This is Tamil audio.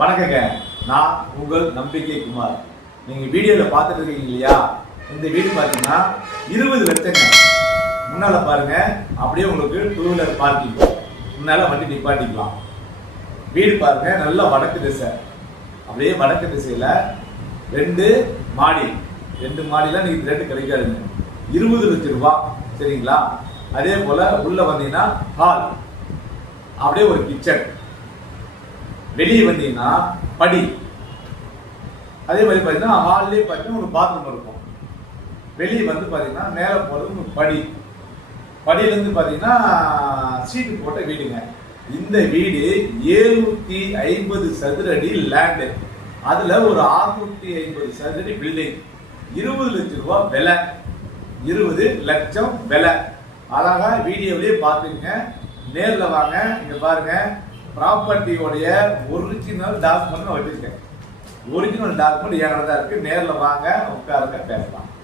வணக்கங்க. நான் உங்கள் நம்பிக்கை குமார். நீங்க வீடியோல பார்த்துட்டு இருக்கீங்க இல்லையா? இந்த வீடு பாத்தீங்கன்னா 20 லட்சங்க. முன்னால பாருங்க, அப்படியே உங்களுக்கு 2 வீலர் பார்க்கிங், முன்னால வண்டி நிப்பாட்டிக்கலாம். வீடு பாருங்க, நல்ல வடக்கு திசை. அப்படியே வடக்கு திசையில 2 மாடி. 2 மாடிலாம் நீங்க ரெண்டு கிடைக்காதுங்க. 20 லட்சம் ரூபாய். சரிங்களா? அதே போல உள்ள வந்தீங்கன்னா ஹால், அப்படியே ஒரு கிச்சன், வெளியே வந்தீங்கன்னா படி, அதே மாதிரி பார்த்தீங்கன்னா ஹால்லேயே பார்த்தீங்கன்னா ஒரு பாத்ரூம் இருக்கும். வெளியே வந்து பார்த்தீங்கன்னா மேலே போகிறது ஒரு படி, படியிலேருந்து பார்த்தீங்கன்னா சீட்டு போட்ட வீடுங்க. இந்த வீடு 750 சதுர அடி லேண்டு, அதில் ஒரு 650 சதுர அடி பில்டிங். 20 லட்சம் ரூபாய் விலை. 20 லட்சம் விலை. அழகா வீடியோவிலேயே பார்த்துங்க. நேரில் வாங்க. இங்க பாருங்க, ப்ராப்பர்ட்டியோடைய ஒரிஜினல் டாக்குமெண்ட் வச்சிருக்கேன். ஒரிஜினல் டாக்குமெண்ட் என்கிட்ட தான் இருக்கு. நேரில் வாங்க, உட்காருங்க, பேசலாம்.